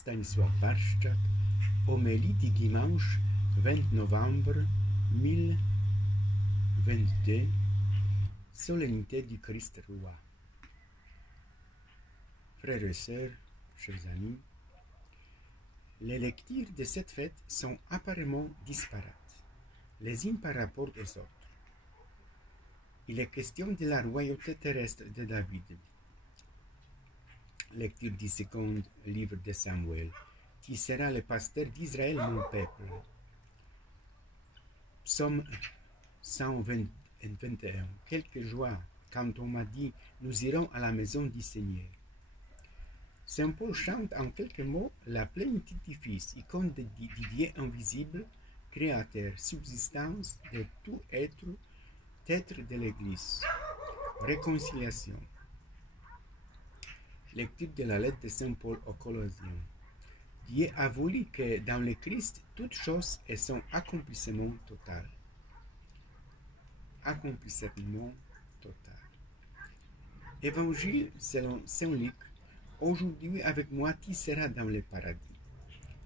Stanisław Barszczak, homélie du dimanche 20 novembre 1022, solennité du Christ roi. Frères et sœurs, chers amis, les lectures de cette fête sont apparemment disparates, les unes par rapport aux autres. Il est question de la royauté terrestre de David. Lecture du second livre de Samuel. Tu seras le pasteur d'Israël, mon peuple. Psaume 121. Quelque joie quand on m'a dit, nous irons à la maison du Seigneur. Saint Paul chante en quelques mots la plénitude du Fils, icône du Dieu invisible, créateur, subsistance de tout être, tête de l'Église. Réconciliation. Lecture de la lettre de Saint Paul aux Colossiens. Dieu a voulu que dans le Christ, toute chose ait son accomplissement total. Accomplissement total. Évangile selon Saint Luc. Aujourd'hui avec moi tu seras dans le paradis.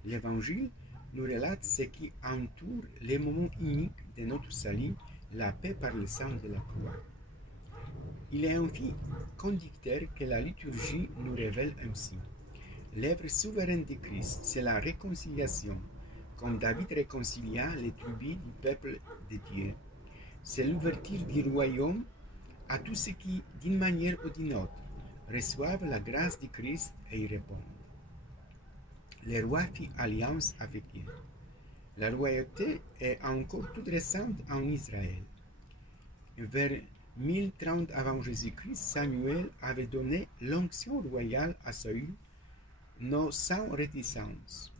L'Évangile nous relate ce qui entoure les moments uniques de notre salut, la paix par le sang de la croix. Il est un fil conducteur que la liturgie nous révèle ainsi. L'œuvre souveraine de Christ, c'est la réconciliation, comme David réconcilia les tribus du peuple de Dieu. C'est l'ouverture du royaume à tous ceux qui, d'une manière ou d'une autre, reçoivent la grâce du Christ et y répondent. Le roi fit alliance avec eux. La royauté est encore toute récente en Israël. Vers 1030 avant Jésus-Christ, Samuel avait donné l'onction royale à Saül, non sans réticence,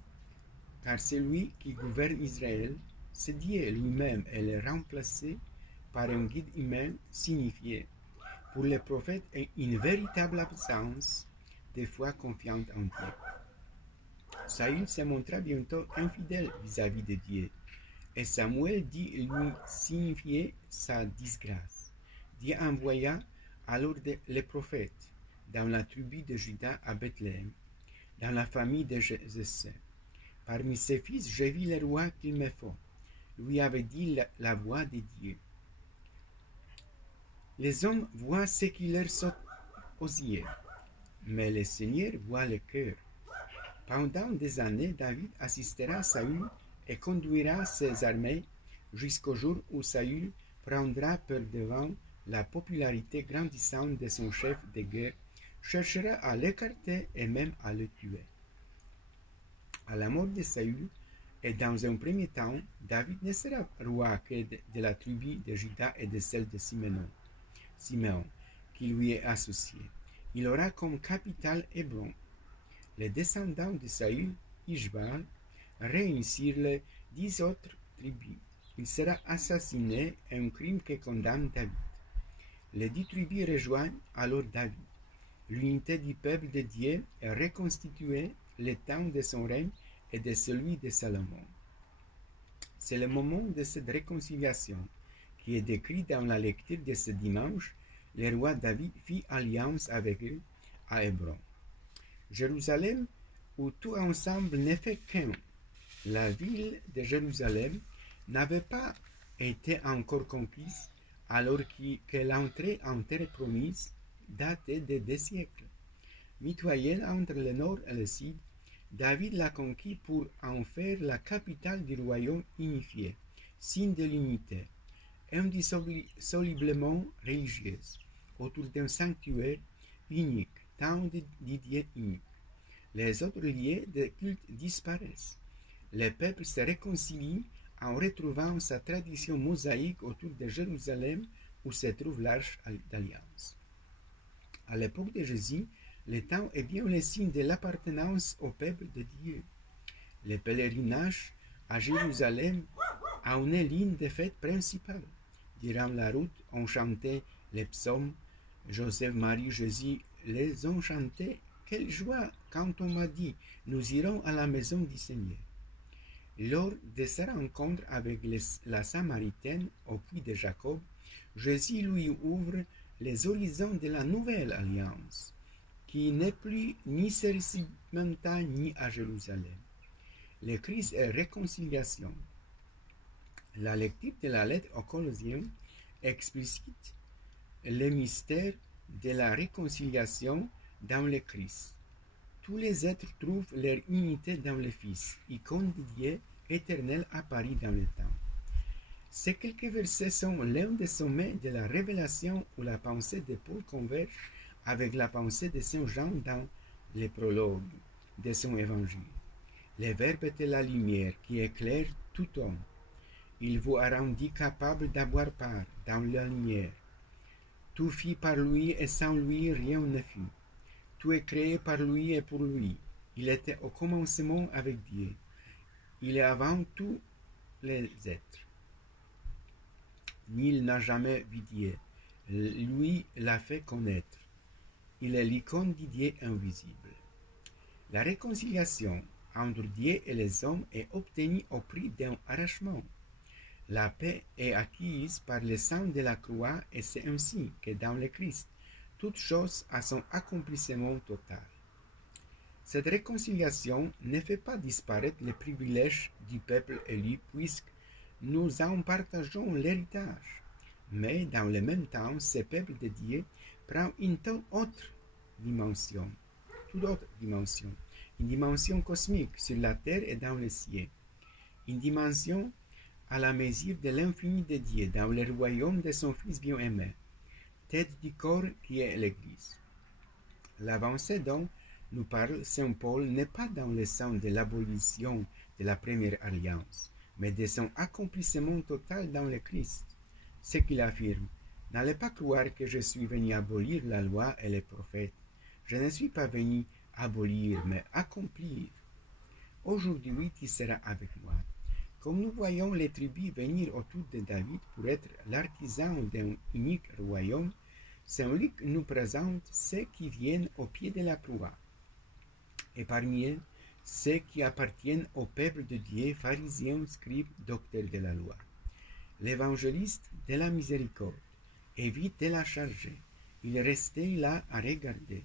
car celui qui gouverne Israël, c'est Dieu lui-même, et le remplacer par un guide humain signifiait pour les prophètes une véritable absence de foi confiante en Dieu. Saül se montra bientôt infidèle vis-à-vis de Dieu, et Samuel dit lui signifier sa disgrâce. Dieu envoya alors les prophètes dans la tribu de Juda à Bethléem, dans la famille de Jessé. Parmi ses fils, j'ai vu le roi qu'il me faut, lui avait dit la voix de Dieu. Les hommes voient ce qui leur saute aux yeux, mais le Seigneur voit le cœur. Pendant des années, David assistera Saül et conduira ses armées jusqu'au jour où Saül prendra peur devant la popularité grandissante de son chef de guerre, cherchera à l'écarter et même à le tuer. À la mort de Saül, et dans un premier temps, David ne sera roi que de la tribu de Juda et de celle de Siméon, qui lui est associé. Il aura comme capitale Hébron. Les descendants de Saül, Ishbaal, réunissirent les 10 autres tribus. Il sera assassiné, un crime que condamne David. Les 10 tribus rejoignent alors David. L'unité du peuple de Dieu est reconstituée le temps de son règne et de celui de Salomon. C'est le moment de cette réconciliation qui est décrit dans la lecture de ce dimanche. Le roi David fit alliance avec eux à Hébron. Jérusalem, où tout ensemble n'est fait qu'un. La ville de Jérusalem n'avait pas été encore conquise alors que l'entrée en terre promise datait de 2 siècles. Mitoyenne entre le nord et le sud, David l'a conquis pour en faire la capitale du royaume unifié, signe de l'unité, indissolublement religieuse, autour d'un sanctuaire unique, temple du Dieu unique. Les autres lieux de culte disparaissent. Le peuple se réconcilie en retrouvant sa tradition mosaïque autour de Jérusalem où se trouve l'Arche d'Alliance. À l'époque de Jésus, le temps est bien le signe de l'appartenance au peuple de Dieu. Le pèlerinage à Jérusalem a une ligne de fête principale. Durant la route, on chantait les psaumes. Joseph, Marie, Jésus les ont chantés. Quelle joie quand on m'a dit, nous irons à la maison du Seigneur. Lors de sa rencontre avec la Samaritaine au puits de Jacob, Jésus lui ouvre les horizons de la nouvelle alliance, qui n'est plus ni montagne ni à Jérusalem. Le Christ est réconciliation. La lecture de la lettre aux Colossiens explicite le mystère de la réconciliation dans le Christ. Tous les êtres trouvent leur unité dans le Fils, icône de Dieu éternel apparu dans le temps. Ces quelques versets sont l'un des sommets de la révélation où la pensée de Paul converge avec la pensée de Saint Jean dans les prologues de son évangile. Le Verbe était la lumière qui éclaire tout homme. Il vous a rendu capable d'avoir part dans la lumière. Tout fit par lui et sans lui rien ne fut. Tout est créé par lui et pour lui. Il était au commencement avec Dieu. Il est avant tous les êtres. Nul n'a jamais vu Dieu. Lui l'a fait connaître. Il est l'icône du Dieu invisible. La réconciliation entre Dieu et les hommes est obtenue au prix d'un arrachement. La paix est acquise par le sang de la croix et c'est ainsi que dans le Christ, toute chose a son accomplissement total. Cette réconciliation ne fait pas disparaître les privilèges du peuple élu puisque nous en partageons l'héritage. Mais dans le même temps, ce peuple de Dieu prend une toute autre dimension, une dimension cosmique sur la terre et dans le ciel, une dimension à la mesure de l'infini de Dieu dans le royaume de son Fils bien-aimé, tête du corps qui est l'Église. L'avancée dont nous parle Saint Paul n'est pas dans le sens de l'abolition de la première alliance, mais de son accomplissement total dans le Christ. Ce qu'il affirme, n'allez pas croire que je suis venu abolir la loi et les prophètes. Je ne suis pas venu abolir, mais accomplir. Aujourd'hui, tu seras avec moi. Comme nous voyons les tribus venir autour de David pour être l'artisan d'un unique royaume, Saint Luc nous présente ceux qui viennent au pied de la croix. Et parmi eux, ceux qui appartiennent au peuple de Dieu, pharisiens, scribes, docteurs de la loi. L'évangéliste de la miséricorde évite de la charger. Il est resté là à regarder.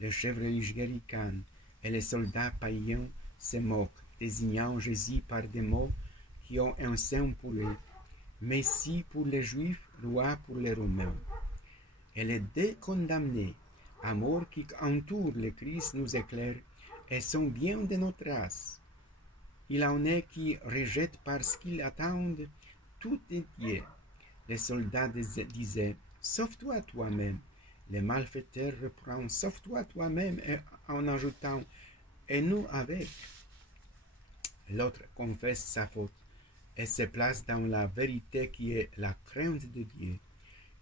Les chefs religieux ricanent et les soldats païens se moquent, désignant Jésus par des mots qui ont un sens pour eux. Messie pour les Juifs, roi pour les Romains. Et les deux condamnés à mort qui entourent le Christ nous éclairent et sont bien de notre race. Il en est qui rejettent parce qu'ils attendent tout de Dieu. Les soldats disaient, sauve-toi toi-même. Les malfaiteurs reprennent, sauve-toi toi-même, en ajoutant, et nous avec. L'autre confesse sa faute et se place dans la vérité qui est la crainte de Dieu.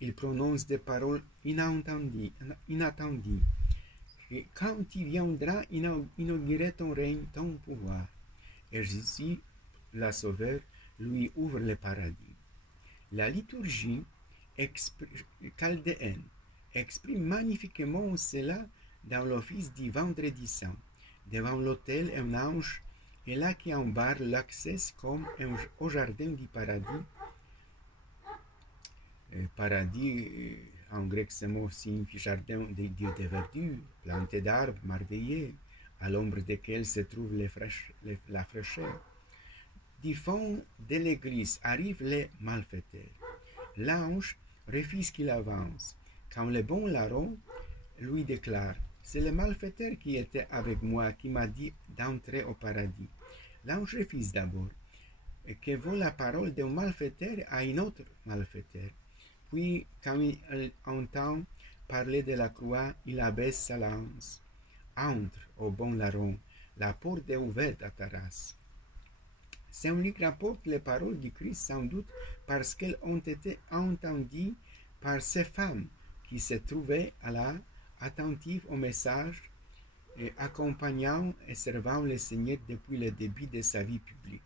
Il prononce des paroles inattendues. Et quand tu viendras inaugurer ton règne, ton pouvoir. Et Jésus, la Sauveur, lui ouvre le paradis. La liturgie chaldéenne exprime magnifiquement cela dans l'office du Vendredi Saint. Devant l'autel, un ange est là qui embarre l'accès comme au jardin du paradis. Paradis, en grec, ce mot signifie jardin de verdure, planté d'arbres merveilleux, à l'ombre desquels se trouve la fraîcheur. Du fond de l'église arrivent les malfaiteurs. L'ange refuse qu'il avance. Quand le bon larron lui déclare, c'est le malfaiteur qui était avec moi qui m'a dit d'entrer au paradis. L'ange refuse d'abord, et que vaut la parole d'un malfaiteur à un autre malfaiteur. Puis, quand il entend parler de la croix, il abaisse sa lance. Entre, ô bon larron, la porte est ouverte à ta race. Saint Luc rapporte les paroles du Christ sans doute parce qu'elles ont été entendues par ces femmes qui se trouvaient là, attentives au message et accompagnant et servant le Seigneur depuis le début de sa vie publique.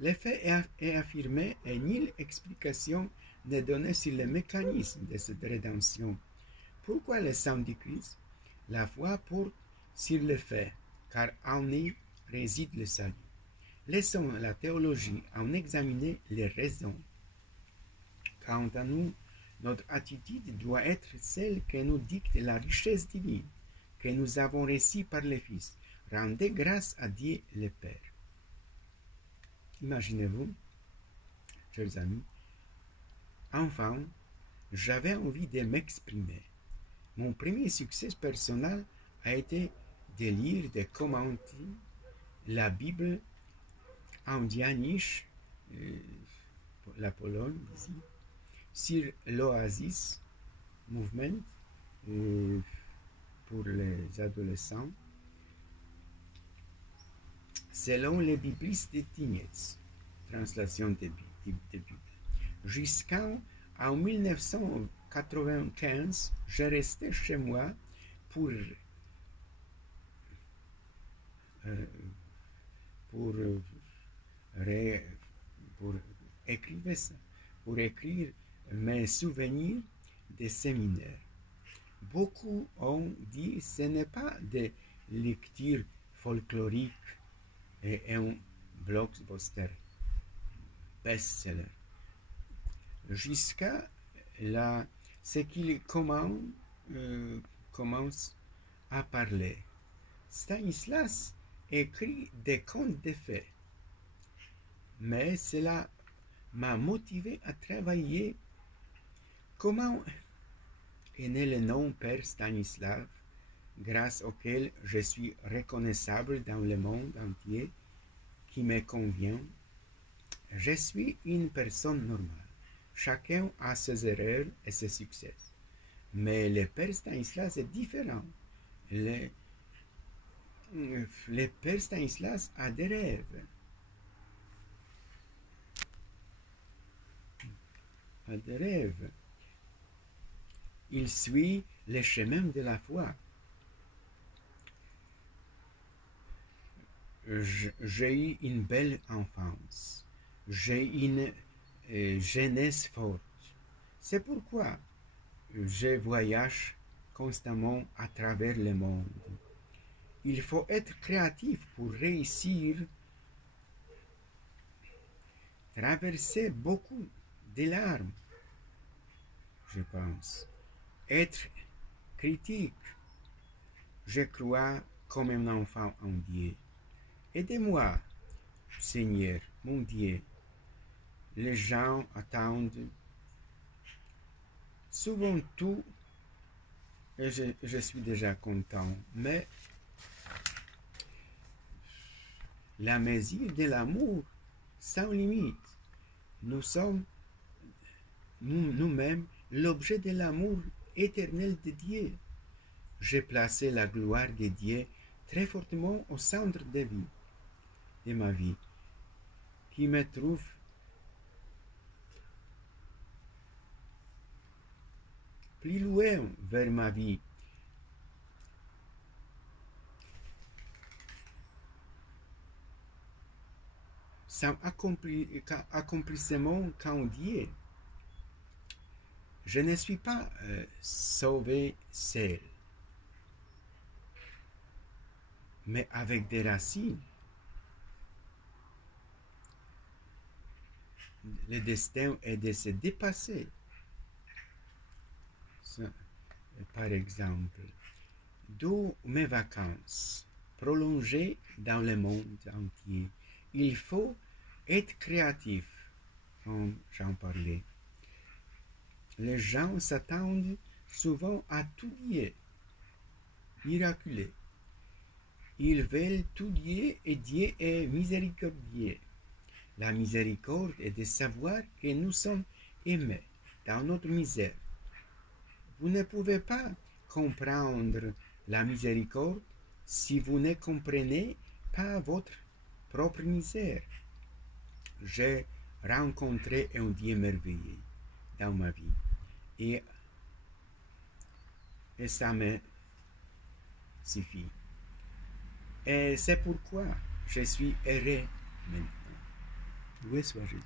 Le fait est affirmé et nulle explication n'est donnée sur le mécanisme de cette rédemption. Pourquoi le sang du Christ? La foi porte sur le fait, car en y réside le salut. Laissons la théologie en examiner les raisons. Quant à nous, notre attitude doit être celle que nous dicte la richesse divine que nous avons reçue par le Fils. rendez grâce à Dieu le Père. Imaginez-vous, chers amis, enfant, j'avais envie de m'exprimer. Mon premier succès personnel a été de lire, de commenter la Bible en Dianiche, la Pologne, ici, sur l'Oasis Movement pour les adolescents, selon les biblistes de Tignes, translation de Bible. Jusqu'en 1995, je restais chez moi pour écrire ça, pour écrire mes souvenirs des séminaires. Beaucoup ont dit que ce n'est pas de lecture folklorique et un blockbuster best-seller. Jusqu'à là, ce qu'il commence à parler. Stanislas écrit des contes de fées, mais cela m'a motivé à travailler. Comment est né le nom Père Stanislas, grâce auquel je suis reconnaissable dans le monde entier, qui me convient? Je suis une personne normale. Chacun a ses erreurs et ses succès. Mais le Père Stanislas est différent. Le Père Stanislas a des rêves. Il suit le chemin de la foi. J'ai eu une belle enfance. J'ai une jeunesse forte. C'est pourquoi je voyage constamment à travers le monde. Il faut être créatif pour réussir. Traverser beaucoup de larmes, je pense. Être critique. Je crois comme un enfant en Dieu. Aidez-moi, Seigneur, mon Dieu. Les gens attendent souvent tout et je suis déjà content. Mais la mesure de l'amour sans limite. Nous sommes nous-mêmes l'objet de l'amour éternel de Dieu. J'ai placé la gloire de Dieu très fortement au centre de ma vie, qui me trouve plus loin vers ma vie. Sans accomplissement qu'en Dieu. Je ne suis pas sauvé seul, mais avec des racines. Le destin est de se dépasser. Par exemple, d'où mes vacances prolongées dans le monde entier. Il faut être créatif, comme j'en parlais. Les gens s'attendent souvent à tout Dieu, miraculeux. Ils veulent tout Dieu et Dieu est miséricordieux. La miséricorde est de savoir que nous sommes aimés dans notre misère. Vous ne pouvez pas comprendre la miséricorde si vous ne comprenez pas votre propre misère. J'ai rencontré un Dieu merveilleux dans ma vie et ça me suffit. Et c'est pourquoi je suis heureux maintenant. Loué soit Jésus.